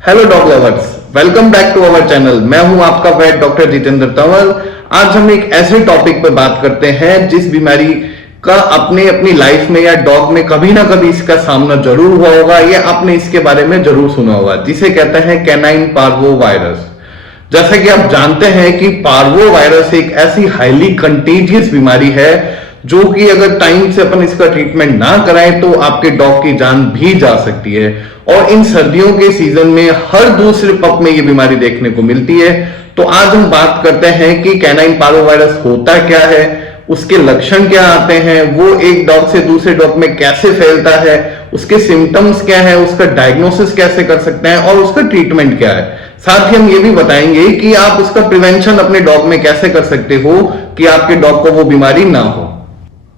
Hello dog lovers, welcome back to our channel. मैं हूं आपका वेट डॉक्टर जितेंद्र तंवर। आज हम एक ऐसे टॉपिक पर बात करते हैं जिस बीमारी का अपने अपनी लाइफ में या डॉग में कभी ना कभी इसका सामना जरूर हुआ होगा या आपने इसके बारे में जरूर सुना होगा, जिसे कहते हैं कैनाइन पार्वो वायरस। जैसा कि आप जानते हैं कि पार्वो वायरस एक ऐसी हाईली कंटेजियस बीमारी है जो कि अगर टाइम से अपन इसका ट्रीटमेंट ना कराएं तो आपके डॉग की जान भी जा सकती है। और इन सर्दियों के सीजन में हर दूसरे पप में ये बीमारी देखने को मिलती है। तो आज हम बात करते हैं कि कैनाइन पार्वो वायरस होता क्या है, उसके लक्षण क्या आते हैं, वो एक डॉग से दूसरे डॉग में कैसे फैलता है, उसके सिम्टम्स क्या है, उसका डायग्नोसिस कैसे कर सकते हैं और उसका ट्रीटमेंट क्या है। साथ ही हम ये भी बताएंगे कि आप उसका प्रिवेंशन अपने डॉग में कैसे कर सकते हो कि आपके डॉग को वो बीमारी ना हो।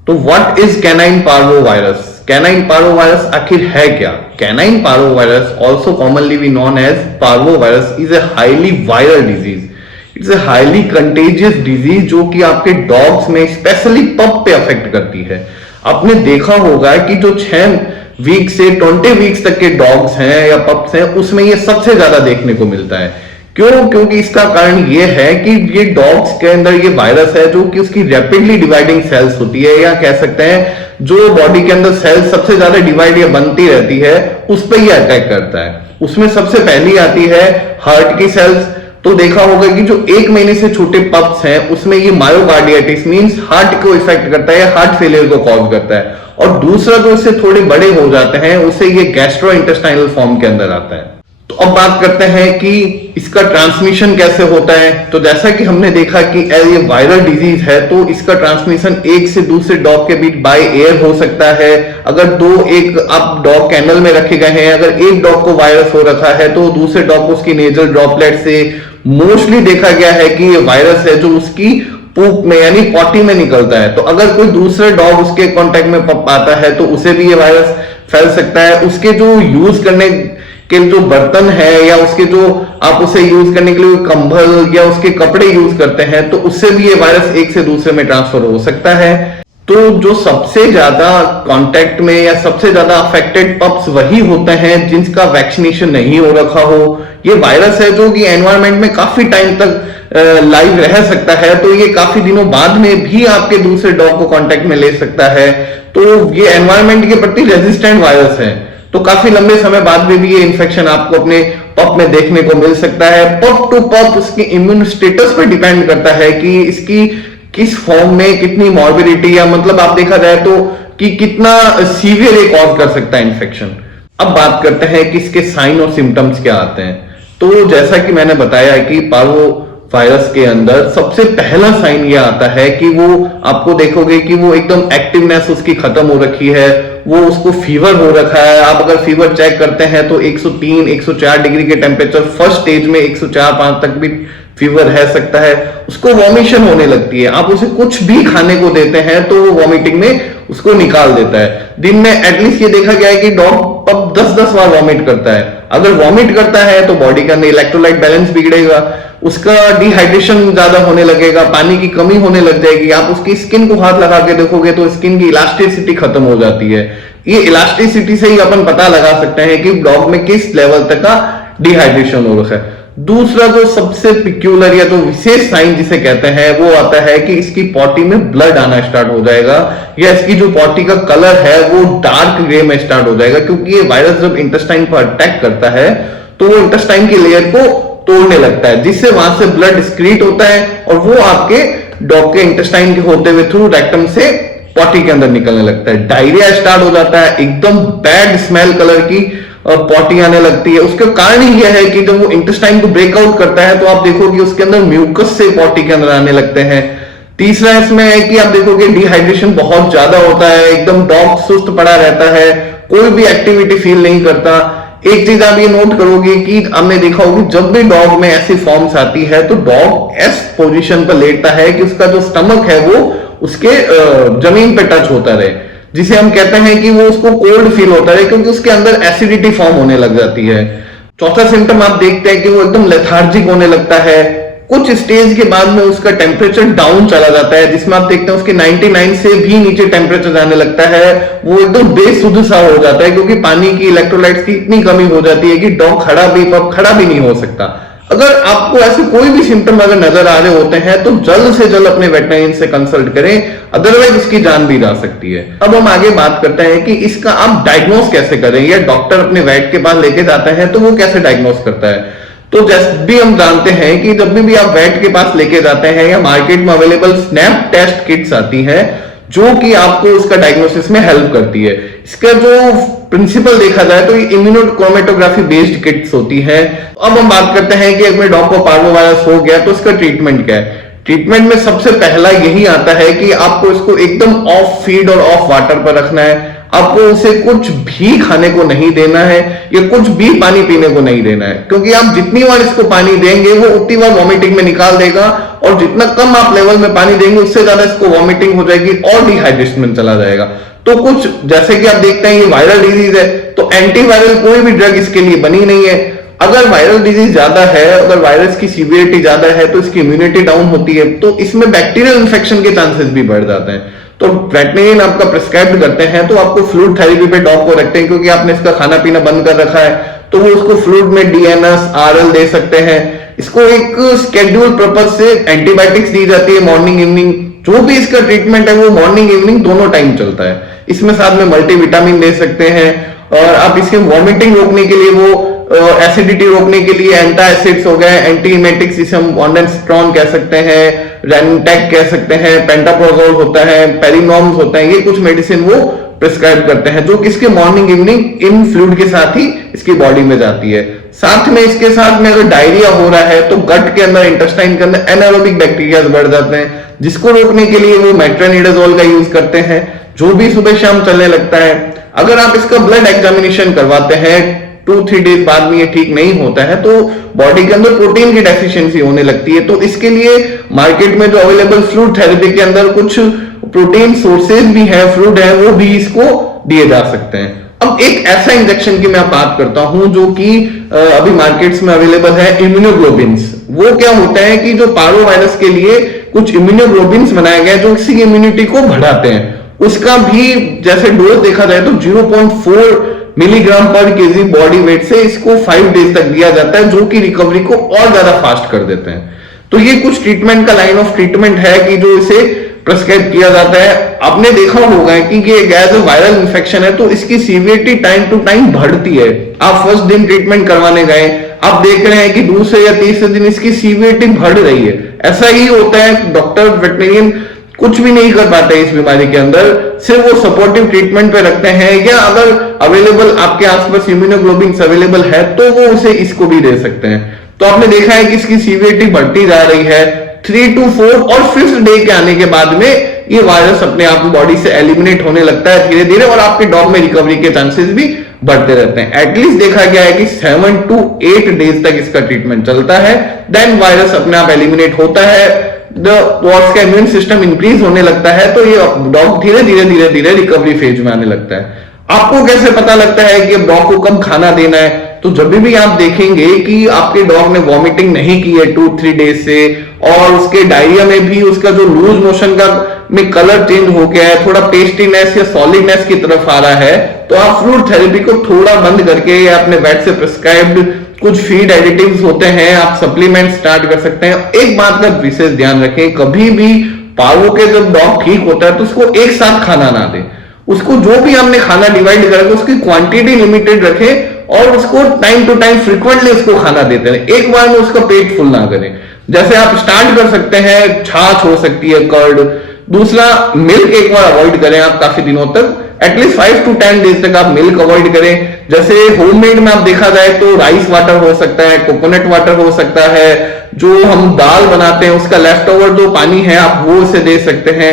तो what is canine parvo virus? Canine parvo virus आखिर है क्या? Canine parvo virus, also commonly we known as parvo virus, is a highly viral disease. It's a highly contagious disease जो कि आपके डॉग्स में स्पेशली पप पे अफेक्ट करती है। आपने देखा होगा कि जो 6 वीक से 20 वीक्स तक के डॉग्स हैं या पप्स हैं, उसमें ये सबसे ज्यादा देखने को मिलता है। क्यों? क्योंकि इसका कारण ये है कि ये डॉग्स के अंदर ये वायरस है जो कि उसकी रैपिडली डिवाइडिंग सेल्स होती है, या कह सकते हैं जो बॉडी के अंदर सेल्स सबसे ज्यादा डिवाइड या बनती रहती है उस पर ये अटैक करता है। उसमें सबसे पहली आती है हार्ट की सेल्स। तो देखा होगा कि जो 1 महीने से छोटे पप्स हैं उसमें ये मायोकार्डियाटिस मींस हार्ट को इफेक्ट करता है, हार्ट फेलियर को कॉज करता है। और दूसरा जो इससे थोड़े बड़े हो जाते हैं उससे ये गैस्ट्रोइंटेस्टाइनल फॉर्म के अंदर आता है। तो अब बात करते हैं कि इसका ट्रांसमिशन कैसे होता है। तो जैसा कि हमने देखा कि ये वायरल डिजीज है तो इसका ट्रांसमिशन एक से दूसरे डॉग के बीच बाय एयर हो सकता है। अगर एक आप डॉग कैनल में रखे गए हैं, अगर एक डॉग को वायरस हो रखा है तो दूसरे डॉग को उसकी नेजल ड्रॉपलेट से मोस्टली देखा गया है कि ये वायरस है जो उसकी पूप में यानी पॉटी में निकलता है। तो अगर कोई दूसरा डॉग उसके कांटेक्ट में पप आता है तो उसे भी ये वायरस फैल सकता है। उसके जो यूज करने के जो बर्तन है या उसके जो आप उसे यूज करने के लिए कंबल या उसके कपड़े यूज करते हैं तो उससे भी ये वायरस एक से दूसरे में ट्रांसफर हो सकता है। तो जो सबसे ज्यादा कांटेक्ट में या सबसे ज्यादा अफेक्टेड पप्स वही होते हैं जिनका वैक्सीनेशन नहीं हो रखा हो। ये वायरस है जो कि एनवायरमेंट में काफी टाइम तक लाइव रह सकता है, तो ये काफी दिनों बाद में भी आपके दूसरे डॉग को कांटेक्ट में ले सकता है। तो ये एनवायरमेंट के प्रति रेजिस्टेंट वायरस है, तो काफी लंबे समय बाद में भी ये इन्फेक्शन आपको अपने पप में देखने को मिल सकता है। पप टू पप इसकी इम्यून स्टेटस पर डिपेंड करता है कि इसकी किस फॉर्म में कितनी मॉर्बिडिटी या मतलब आप देखा जाए तो कि कितना सीवियर ये कॉज कर सकता है इन्फेक्शन। अब बात करते हैं कि इसके साइन और सिम्टम्स क्या आते हैं। तो जैसा कि मैंने बताया कि पार्वो वायरस के अंदर सबसे पहला साइन ये आता है कि वो आपको देखोगे कि वो एकदम एक्टिवनेस उसकी खत्म हो रखी है, वो उसको फीवर हो रखा है। आप अगर फीवर चेक करते हैं तो 103 104 डिग्री के टेम्परेचर, फर्स्ट स्टेज में 104-5 तक भी फीवर रह सकता है। उसको वॉमिशन होने लगती है, आप उसे कुछ भी खाने को देते हैं तो वो वॉमिटिंग में उसको निकाल देता है। दिन में एटलीस्ट ये देखा गया है कि डॉग अब 10-10 बार वॉमिट करता है। अगर वॉमिट करता है तो बॉडी का इलेक्ट्रोलाइट बैलेंस बिगड़ेगा, उसका डिहाइड्रेशन ज्यादा होने लगेगा, पानी की कमी होने लग जाएगी। आप उसकी स्किन को हाथ लगा के देखोगे तो स्किन की इलास्टिसिटी खत्म हो जाती है। ये इलास्टिसिटी से ही अपन पता लगा सकते हैं कि डॉग में किस लेवल तक का डिहाइड्रेशन हो रखा है। दूसरा जो सबसे पिक्यूलर या जो विशेष साइन जिसे कहते हैं वो आता है कि इसकी पॉटी में ब्लड आना स्टार्ट हो जाएगा, या इसकी जो पॉटी का कलर है वो डार्क ग्रे में स्टार्ट हो जाएगा। क्योंकि ये वायरस जब इंटेस्टाइन पर अटैक करता है तो वो इंटेस्टाइन की लेयर को तोड़ने लगता है, जिससे वहां से ब्लड स्क्रीट होता है और वो आपके डॉग के इंटेस्टाइन के होते हुए थ्रू रेक्टम से पॉटी के अंदर निकलने लगता है। डायरिया स्टार्ट हो जाता है, एकदम बैड स्मेल कलर की पॉटी आने लगती है। उसका कारण ही यह है कि जब वो इंटेस्टाइन को ब्रेकआउट करता है तो आप देखोगे उसके अंदर म्यूकस से पॉटी के अंदर आने लगते हैं। तीसरा इसमें है कि आप देखोगे डिहाइड्रेशन बहुत ज्यादा होता है, एकदम डॉग सुस्त पड़ा रहता है, कोई भी एक्टिविटी फील नहीं करता। एक चीज आप ये नोट करोगे कि आपने देखा होगा जब भी डॉग में ऐसी फॉर्म्स आती है तो डॉग एस पोजीशन पर लेटता है कि उसका जो स्टमक है वो उसके जमीन पे टच होता रहे, जिसे हम कहते हैं कि वो उसको कोल्ड फील होता है क्योंकि उसके अंदर एसिडिटी फॉर्म होने लग जाती है। चौथा सिम्टम आप देखते हैं कि वो एकदम लेथार्जिक होने लगता है, कुछ स्टेज के बाद में उसका टेम्परेचर डाउन चला जाता है, जिसमें आप देखते हैं उसके 99 से भी नीचे टेम्परेचर जाने लगता है, वो एकदम बेसुध सा हो जाता है, क्योंकि पानी की इलेक्ट्रोलाइट्स की इतनी कमी हो जाती है कि डॉग खड़ा भी नहीं हो सकता। अगर आपको ऐसे कोई भी सिम्टम अगर नजर आ रहे होते हैं तो जल्द से जल्द अपने वेटरनरियन से कंसल्ट करें, अदरवाइज इसकी जान भी जा सकती है। अब हम आगे बात करते हैं कि इसका आप डायग्नोस कैसे करें, या डॉक्टर अपने वेट के पास लेके जाते हैं तो वो कैसे डायग्नोस करता है। तो जैसे भी हम जानते हैं कि जब भी आप वेट के पास लेके जाते हैं या मार्केट में अवेलेबल स्नैप टेस्ट किट्स आती है जो कि आपको उसका डायग्नोसिस में हेल्प करती है। इसका जो प्रिंसिपल देखा जाए तो ये इम्यूनोक्रोमेटोग्राफी बेस्ड किट्स होती है। अब हम बात करते हैं कि अगर डॉग को पार्वोवायरस हो गया तो इसका ट्रीटमेंट क्या है। ट्रीटमेंट में सबसे पहला यही आता है कि आपको इसको एकदम ऑफ फीड और ऑफ वाटर पर रखना है। आपको उसे कुछ भी खाने को नहीं देना है या कुछ भी पानी पीने को नहीं देना है, क्योंकि आप जितनी बार इसको पानी देंगे वो उतनी बार वॉमिटिंग में निकाल देगा, और जितना कम आप लेवल में पानी देंगे उससे ज्यादा इसको वॉमिटिंग हो जाएगी और डिहाइड्रेशन में चला जाएगा। तो कुछ जैसे कि आप देखते हैं ये वायरल डिजीज है तो एंटीवायरल कोई भी ड्रग इसके लिए बनी नहीं है। अगर वायरल डिजीज ज्यादा है, अगर वायरस की सीवियरिटी ज्यादा है तो इसकी इम्यूनिटी डाउन होती है, तो इसमें बैक्टीरियल इन्फेक्शन के चांसेस भी बढ़ जाते हैं। तो वेटरनरियन आपका प्रिस्क्राइब करते हैं तो आपको फ्लूइड थेरेपी पे डॉग को रखते हैं, क्योंकि आपने इसका खाना पीना बंद कर रखा है, तो वो उसको फ्लूइड में डीएनएस आरएल दे सकते हैं। इसको एक स्केड्यूल पर्पज से एंटीबायोटिक्स दी जाती है मॉर्निंग इवनिंग। जो भी इसका ट्रीटमेंट है वो मॉर्निंग इवनिंग दोनों टाइम चलता है। इसमें साथ में मल्टीविटामिन दे सकते हैं, और आप इसके वॉमिटिंग रोकने के लिए वो एसिडिटी रोकने के लिए एंटा एसिड्स हो गए, एंटीइमेटिक्स जिसे हम ऑन्डेंस्ट्रॉन कह सकते हैं, रेनटेक कह सकते हैं, पेंटाप्रोजोल होता है, पेरिनॉम्स होता है, ये कुछ मेडिसिन वो प्रिस्क्राइब करते हैं जो किसके मॉर्निंग इवनिंग इन फ्लूइड के साथ ही इसकी बॉडी में जाती है। साथ में इसके साथ में अगर डायरिया हो रहा है तो गट के अंदर, इंटेस्टाइन के अंदर एनारोबिक बैक्टीरिया बढ़ जाते हैं, जिसको रोकने के लिए वो मेट्रोनिडाजोल का यूज करते हैं, जो भी सुबह शाम चलने लगता है। अगर आप इसका ब्लड एग्जामिनेशन करवाते हैं 2-3 डेज बाद में ये ठीक नहीं होता है तो बॉडी के अंदर प्रोटीन की डेफिशिएंसी होने लगती है। तो इसके लिए मार्केट में जो अवेलेबल फ्लूइड थेरेपी के अंदर कुछ प्रोटीन सोर्सेज भी है, फ्लूइड है, वो भी इसको दिए जा सकते हैं। अब एक ऐसा इंजेक्शन की मैं बात करता हूं जो कि अभी मार्केट्स में अवेलेबल है, इम्यूनोग्लोबिन्स। वो क्या होता है कि जो पारो वायरस के लिए कुछ इम्यूनोग्लोबिन्स बनाए गए जो इसकी इम्यूनिटी को बढ़ाते हैं। उसका भी जैसे डोज देखा जाए तो 0.4 मिलीग्राम पर केजी बॉडी वेट से इसको 5 डेज तक दिया जाता है, जो कि रिकवरी को और ज्यादा फास्ट कर देते हैं। तो ये कुछ ट्रीटमेंट का लाइन ऑफ ट्रीटमेंट है कि जो इसे प्रिस्क्राइब किया जाता है। आपने देखा होगा कि ये एज अ वायरल इंफेक्शन है तो इसकी सीवियरिटी टाइम टू टाइम बढ़ती है। आप फर्स्ट दिन ट्रीटमेंट करवाने गए, आप देख रहे हैं कि दूसरे या तीसरे दिन इसकी सीवियरिटी बढ़ रही है। ऐसा ही होता है, डॉक्टर वेटरनरियन कुछ भी नहीं कर पाते इस बीमारी के अंदर, सिर्फ वो सपोर्टिव ट्रीटमेंट पे रखते हैं, या अगर अवेलेबल आपके आसपास इम्यूनोग्लोबिन्स अवेलेबल है तो वो उसे इसको भी दे सकते हैं। तो आपने देखा है कि इसकी सीवियरिटी बढ़ती जा रही है। 3 to 4 और 5th डे के आने के बाद में ये वायरस अपने आप बॉडी से एलिमिनेट होने लगता है धीरे धीरे, और आपके डॉग में रिकवरी के चांसेस भी बढ़ते रहते हैं। एटलीस्ट देखा गया है कि 7 to 8 डेज तक इसका ट्रीटमेंट चलता है, देन वायरस अपने आप एलिमिनेट होता है, का इम्यून सिस्टम इंक्रीज होने लगता है, तो ये डॉग धीरे धीरे रिकवरी फेज में आने लगता है। आपको कैसे पता लगता है कि डॉग को कब खाना देना है? तो जब भी आप देखेंगे कि आपके डॉग ने वॉमिटिंग नहीं की है 2-3 डेज से, और उसके डायरिया में भी उसका जो लूज मोशन का में कलर चेंज हो गया है, थोड़ा पेस्टीनेस या सॉलिडनेस की तरफ आ रहा है, तो आप फ्लूइड थेरेपी को थोड़ा बंद करके या अपने वेट से प्रिस्क्राइब्ड कुछ फीड एडिटिव्स होते हैं, आप सप्लीमेंट स्टार्ट कर सकते हैं। एक बात का विशेष ध्यान रखें, कभी भी पावो के जब डॉग ठीक होता है तो उसको एक साथ खाना ना दें। उसको जो भी हमने खाना डिवाइड करा उसकी क्वांटिटी लिमिटेड रखें, और उसको टाइम टू टाइम फ्रिक्वेंटली उसको खाना देते रहे, एक बार में उसका पेट फुल ना करें। जैसे आप स्टार्ट कर सकते हैं, छाछ हो सकती है, कर्ड। दूसरा, मिल्क एक बार अवॉइड करें आप काफी दिनों तक, एटलीस्ट 5 to 10 डेज तक आप मिल्क अवॉइड करें। जैसे होममेड में आप देखा जाए तो राइस वाटर हो सकता है, कोकोनट वाटर हो सकता है, जो हम दाल बनाते हैं उसका लेफ्ट ओवर जो पानी है आप वो उसे दे सकते हैं,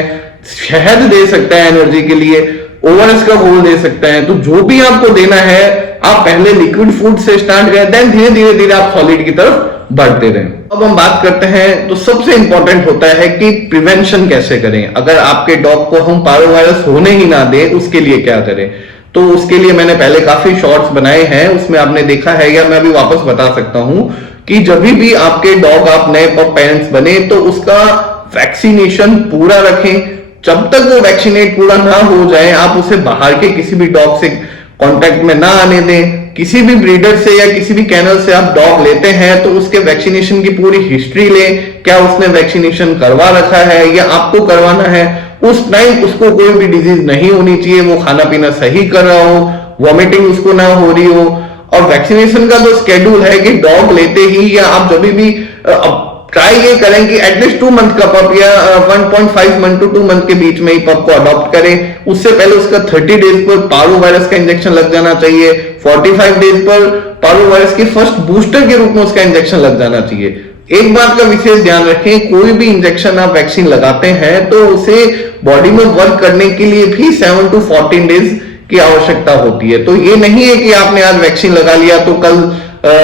शहद दे सकते हैं एनर्जी के लिए, ओवरएस का घोल दे सकते हैं। तो जो भी आपको देना है आप पहले लिक्विड फूड से स्टार्ट करें, देन धीरे धीरे आप सॉलिड की तरफ बढ़ते रहें। अब हम बात करते हैं तो सबसे इंपॉर्टेंट होता है कि प्रिवेंशन कैसे करें। अगर आपके डॉग को हम पारोवायरस होने ही ना दें उसके लिए क्या करें, तो उसके लिए मैंने पहले काफी शॉर्ट्स बनाए हैं, उसमें आपने देखा है, या मैं अभी वापस बता सकता हूं कि जब भी आपके डॉग आप नए पप पेरेंट्स बने तो उसका वैक्सीनेशन पूरा रखें। जब तक वो वैक्सीनेट पूरा ना हो जाए आप उसे बाहर के किसी भी डॉग से कांटेक्ट में ना आने दें। किसी भी ब्रीडर से या किसी भी कैनल से आप डॉग लेते हैं तो उसके वैक्सीनेशन की पूरी हिस्ट्री लें, क्या उसने वैक्सीनेशन करवा रखा है या आपको करवाना है। उस टाइम उसको कोई भी डिजीज नहीं होनी चाहिए, वो खाना पीना सही कर रहा हो, वॉमिटिंग उसको ना हो रही हो। और वैक्सीनेशन का जो स्केड्यूल है कि डॉग लेते ही या आप जब भी ट्राई ये करें कि एटलीस्ट 2 मंथ का पप या 1.5 मंथ टू 2 मंथ के बीच में ही पप को अडॉप्ट करें। उससे पहले उसका 30 डेज पर पारो वायरस का इंजेक्शन लग जाना चाहिए। 45 डेज पर पारो वायरस के फर्स्ट बूस्टर के रूप में उसका इंजेक्शन लग जाना चाहिए। एक बात का विशेष ध्यान रखें, कोई भी इंजेक्शन आप वैक्सीन लगाते हैं तो उसे बॉडी में वर्क करने के लिए भी 7 to 14 डेज की आवश्यकता होती है। तो ये नहीं है कि आपने आज वैक्सीन लगा लिया तो कल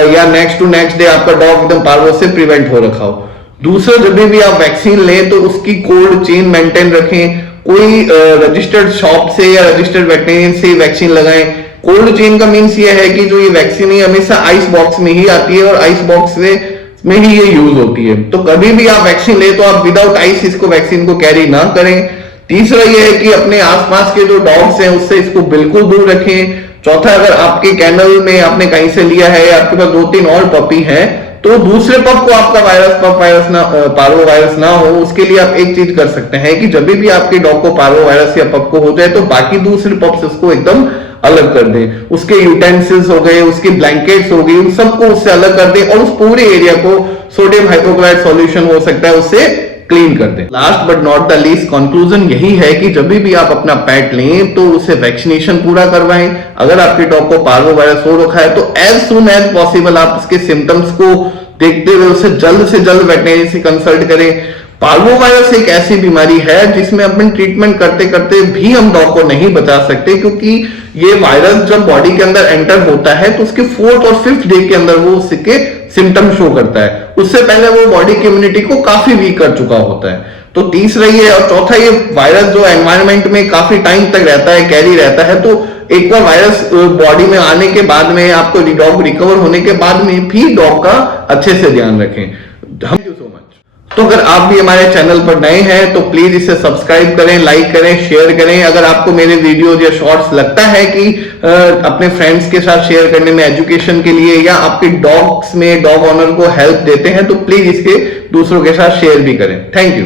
या नेक्स्ट टू नेक्स्ट डे आपका डॉग एकदम पार्वो से प्रिवेंट हो रखा हो। दूसरा, जब भी आप वैक्सीन लें तो उसकी कोल्ड चेन मेंटेन रखें। कोई रजिस्टर्ड शॉप से या रजिस्टर्ड वेटरिनरियन से वैक्सीन लगाएं। कोल्ड चेन का मीन्स ये है कि जो ये वैक्सीन है हमेशा आइस बॉक्स में ही आती है और आइस बॉक्स में ही ये यूज होती है। तो कभी भी आप वैक्सीन ले तो आप विदाउट आइस इसको वैक्सीन को कैरी ना करें। तीसरा ये है कि अपने आसपास के जो डॉग्स हैं उससे इसको बिल्कुल दूर रखें। चौथा, अगर आपके कैनल में आपने कहीं से लिया है या आपके पास 2-3 और पपी हैं तो दूसरे पप को आपका पप वायरस ना पार्वो वायरस ना हो, उसके लिए आप एक चीज कर सकते हैं कि जब भी आपके डॉग को पार्वो वायरस या पप को हो जाए तो बाकी दूसरे पप से उसको एकदम अलग कर दें। उसके यूटेंसिल्स हो गए, उसके ब्लैंकेट्स हो गई, उन सबको उससे अलग कर दें और उस पूरे एरिया को सोडियम हाइपोक्लोराइड सॉल्यूशन हो सकता है उससे क्लीन कर दें। Last but not the least conclusion यही है कि जब भी आप अपना पेट लें तो उसे वैक्सीनेशन पूरा करवाएं। अगर आपके डॉग को पार्वो वायरस हो रखा है तो एज सुन एज पॉसिबल आप उसके सिम्टम्स को देखते हुए उसे जल्द से जल्द वेटरिनरी से कंसल्ट करें। पार्वो वायरस एक ऐसी बीमारी है जिसमें अपन ट्रीटमेंट करते करते भी हम डॉग को नहीं बचा सकते, क्योंकि ये वायरस जब बॉडी के अंदर एंटर होता है तो उसके 4th और 5th डे के अंदर वो उसके सिम्टम शो करता है। उससे पहले वो बॉडी की इम्यूनिटी को काफी वीक कर चुका होता है। तो तीसरा ये और चौथा, ये वायरस जो एनवायरमेंट में काफी टाइम तक रहता है, कैरी रहता है, तो एक बार वायरस बॉडी में आने के बाद में आपको डॉग रिकवर होने के बाद में भी डॉग का अच्छे से ध्यान रखें। Thank you so much. तो अगर आप भी हमारे चैनल पर नए हैं तो प्लीज इसे सब्सक्राइब करें, लाइक करें, शेयर करें। अगर आपको मेरे वीडियोज या शॉर्ट्स लगता है कि अपने फ्रेंड्स के साथ शेयर करने में एजुकेशन के लिए या आपके डॉग्स में डॉग ऑनर को हेल्प देते हैं तो प्लीज इसके दूसरों के साथ शेयर भी करें। Thank you.